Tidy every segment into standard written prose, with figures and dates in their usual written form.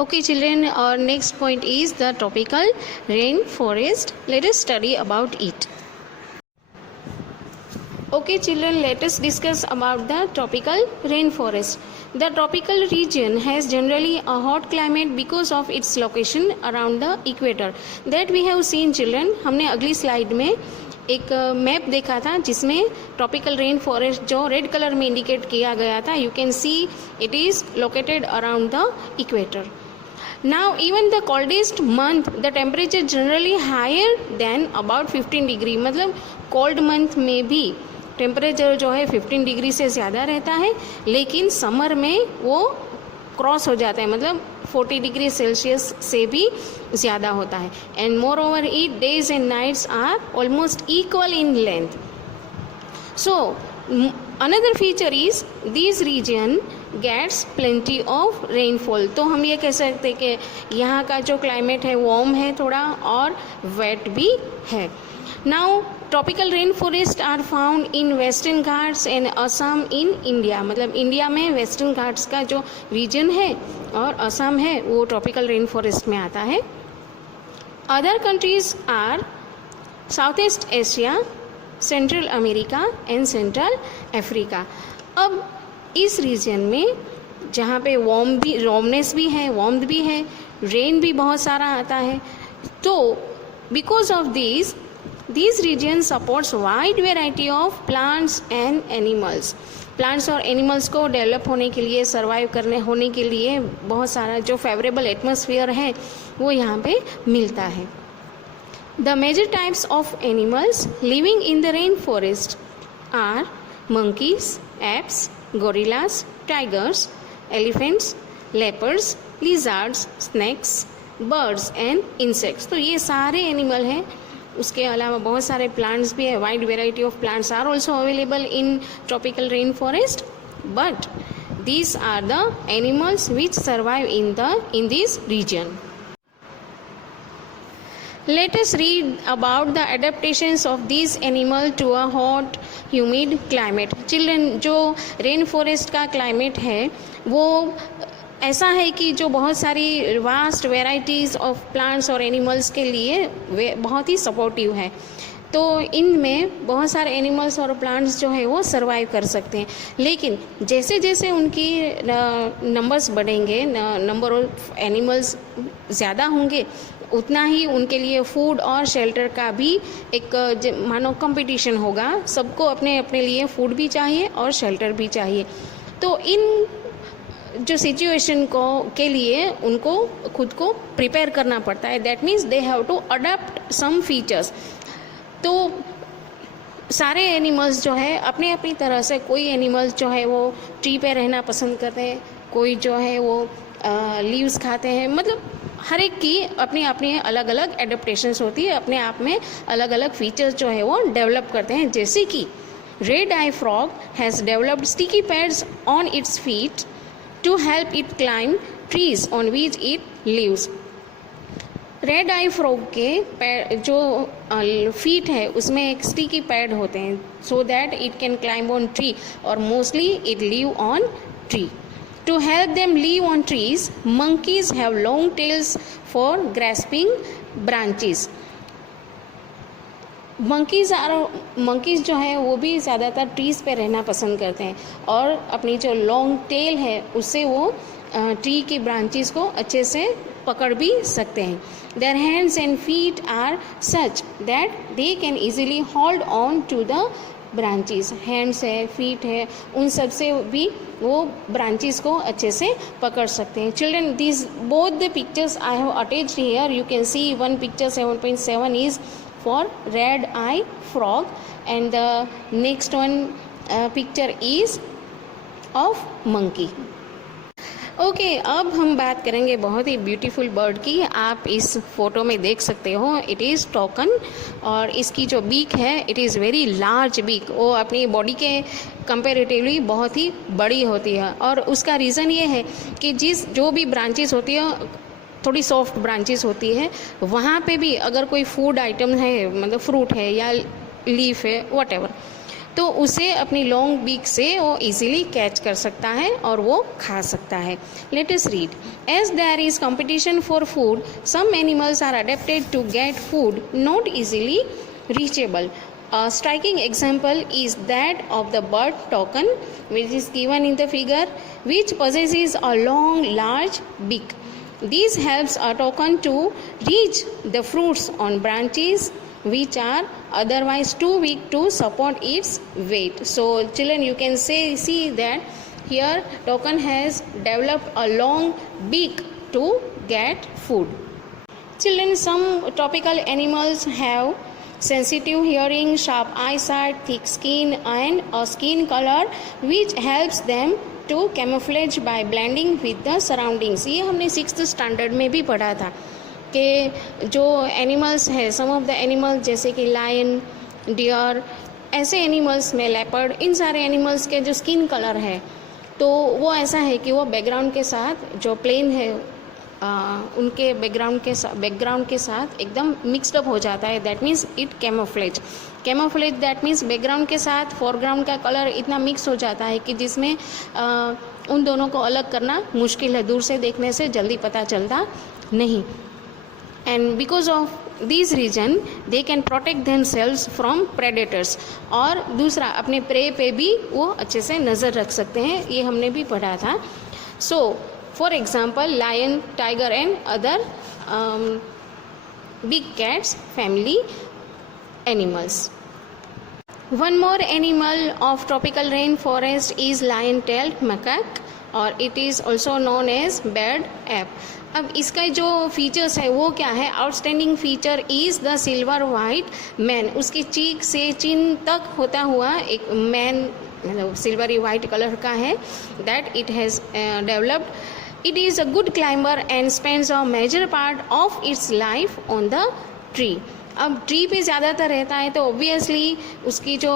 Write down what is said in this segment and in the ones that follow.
Okay, children, our next point is the tropical rainforest. Let us study about it. Okay, children, let us discuss about the tropical rainforest. The tropical region has generally a hot climate because of its location around the equator. That we have seen, children. हमने अगली slide में एक map देखा था जिसमें tropical rain forest जो red colour में indicate किया गया था. You can see it is located around the equator. Now even the coldest month the temperature generally higher than about 15 degree. मतलब कोल्ड मंथ में भी टेम्परेचर जो है 15 डिग्री से ज़्यादा रहता है, लेकिन समर में वो क्रॉस हो जाता है, मतलब 40 डिग्री सेल्सियस से भी ज़्यादा होता है. And moreover it days and nights are almost equal in length. So another feature is this region gets plenty of rainfall. तो हम ये कह सकते हैं कि यहाँ का जो क्लाइमेट है वार्म है थोड़ा और वेट भी है. Now tropical rain forest are found in western Ghats and Assam in India. मतलब इंडिया में वेस्टर्न घाट्स का जो रीजन है और असम है वो ट्रॉपिकल रेन फॉरेस्ट में आता है. Other countries are south east Asia, central America and central Africa. अब इस रीजन में जहाँ पे वार्मनेस भी है, वार्मथ भी है, रेन भी बहुत सारा आता है, तो because of this region supports wide variety of plants and animals. Plants और एनिमल्स को डेवलप होने के लिए, सर्वाइव होने के लिए बहुत सारा जो फेवरेबल एटमॉस्फेयर है वो यहाँ पे मिलता है. The major types of animals living in the rain forest are monkeys, apes, gorillas, tigers, elephants, leopards, lizards, snakes, birds and insects. तो ये सारे एनिमल हैं. उसके अलावा बहुत सारे प्लांट्स भी है. Wide variety of plants are also available in tropical rain forest, but these are the animals which survive in this region. Let us read about the adaptations of these animals to a hot, humid climate. Children, जो rain forest का climate है वो ऐसा है कि जो बहुत सारी वास्ट वेराइटीज़ ऑफ प्लांट्स और एनिमल्स के लिए बहुत ही सपोर्टिव है. तो इनमें बहुत सारे एनिमल्स और प्लांट्स जो है वो सर्वाइव कर सकते हैं, लेकिन जैसे जैसे उनकी नंबर्स बढ़ेंगे, नंबर ऑफ एनिमल्स ज़्यादा होंगे, उतना ही उनके लिए फूड और शेल्टर का भी एक मानो कंपटीशन होगा. सबको अपने अपने लिए फूड भी चाहिए और शेल्टर भी चाहिए. तो इन जो सिचुएशन के लिए उनको खुद को प्रिपेयर करना पड़ता है. That means they have to adopt some features. तो सारे एनिमल्स जो है अपनी अपनी तरह से, कोई एनिमल्स जो है वो ट्री पे रहना पसंद करते हैं, कोई जो है वो लीव्स खाते हैं. मतलब हर एक की अपनी अपनी अलग अलग एडेप्टेशंस होती है, अपने आप में अलग अलग फीचर्स जो है वो डेवलप करते हैं. जैसे कि red eye frog has developed sticky pads on its feet to help it climb trees on which it lives. Red eye frog के जो फीट है उसमें एक स्टिकी पैड होते हैं so that it can climb on tree, और mostly it live on tree. To help them live on trees, monkeys have long tails for grasping branches. monkeys जो है वो भी ज़्यादातर ट्रीज़ पे रहना पसंद करते हैं और अपनी जो लॉन्ग टेल है उससे वो ट्री की ब्रांचेस को अच्छे से पकड़ भी सकते हैं. Their hands and feet are such that they can easily hold on to the branches. Hands है, फीट है, उन सब से भी वो ब्रांचेस को अच्छे से पकड़ सकते हैं. Children, this both the pictures I have attached here. You can C one picture 7.7 is for red eye frog and the next one picture is of monkey. Okay, अब हम बात करेंगे बहुत ही ब्यूटीफुल बर्ड की. आप इस फोटो में देख सकते हो, इट इज़ टोकन, और इसकी जो बीक है it is very large beak. वो अपनी बॉडी के कंपेरेटिवली बहुत ही बड़ी होती है, और उसका रीज़न ये है कि जो भी ब्रांचेस होती है थोड़ी सॉफ्ट ब्रांचेस होती है, वहाँ पे भी अगर कोई फूड आइटम है, मतलब फ्रूट है या लीफ है, वट एवर, तो उसे अपनी लॉन्ग बीक से वो इजीली कैच कर सकता है और वो खा सकता है. Let us read. As there is competition for food, some animals are adapted to get food not easily reachable. A striking example is that of the bird toucan, which is given in the figure, which possesses a long, large beak. This helps a toucan to reach the fruits on branches which are otherwise too weak to support its weight. So children, you can see that here toucan has developed a long beak to get food. Children, some tropical animals have sensitive hearing, sharp eyesight, thick skin and a skin color which helps them to camouflage by blending with the surroundings. ये हमने 6th standard में भी पढ़ा था कि जो animals है, सम of the animals जैसे कि लायन, डियर, ऐसे एनिमल्स में लेपर्ड, इन सारे एनिमल्स के जो स्किन कलर है तो वो ऐसा है कि वो बैकग्राउंड के साथ जो प्लेन है उनके बैकग्राउंड के साथ एकदम मिक्सड अप हो जाता है. That means it camouflage. That means background के साथ फोरग्राउंड का कलर इतना मिक्स हो जाता है कि जिसमें उन दोनों को अलग करना मुश्किल है, दूर से देखने से जल्दी पता चलता नहीं. And because of this region they can protect themselves from predators. और दूसरा, अपने प्रे पे भी वो अच्छे से नज़र रख सकते हैं, ये हमने भी पढ़ा था. सो for example, lion, tiger and other big cats family animals. One more animal of tropical rainforest is lion-tailed macaque or it is also known as bird ape. अब इसका जो फीचर्स है वो क्या है? Outstanding feature is the silver white man. उसकी चीक से चिन तक होता हुआ एक मैन, मतलब सिल्वरी वाइट कलर का है. That it has developed. It is a good climber and spends a major part of its life on the tree. अब ट्री पे ज़्यादातर रहता है तो ऑब्वियसली उसकी जो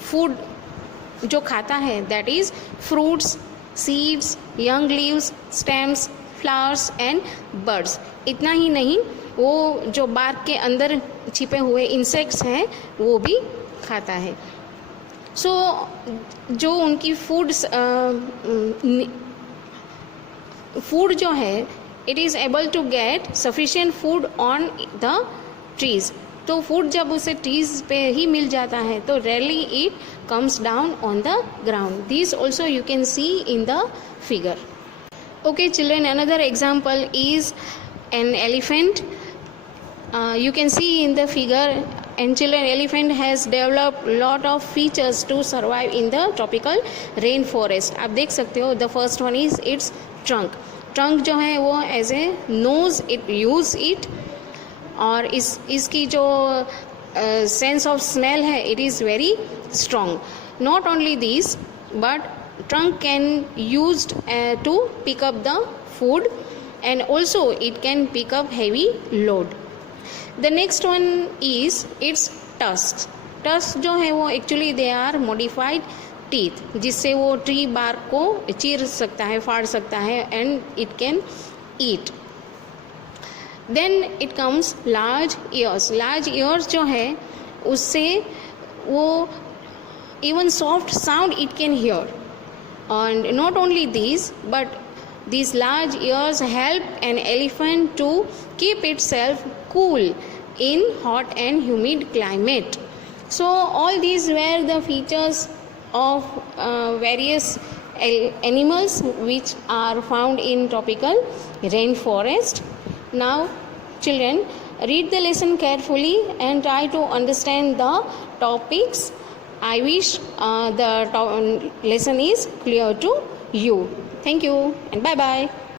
फूड जो खाता है that is fruits, seeds, young leaves, stems, flowers and birds. इतना ही नहीं, वो जो बार्क के अंदर छिपे हुए इंसेक्ट्स हैं वो भी खाता है. सो जो उनकी फूड जो है, it is able to get sufficient food on the trees. तो फूड जब उसे ट्रीज पे ही मिल जाता है तो rarely it comes down on the ground. This also you can see in the figure. Okay children, another example is an elephant. You can see in the figure, and children, elephant has developed lot of features to survive in the tropical rainforest. आप देख सकते हो, the first one is its trunk. Trunk जो है वो as a nose it use it. और इसकी जो सेंस ऑफ स्मेल है it is very strong. Not only this but trunk can used to pick up the food and also it can pick up heavy load. The next one is its tusks. Tusks जो है वो actually they are modified teeth, जिससे वो tree bark को चीर सकता है, फाड़ सकता है and it can eat. Then it comes large ears. Large ears जो है उससे वो even soft sound it can hear. And not only these but these large ears help an elephant to keep itself cool in hot and humid climate. So all these were the features of various animals which are found in tropical rainforest. Now children, read the lesson carefully and try to understand the topics. I wish the lesson is clear to you. Thank you and bye bye.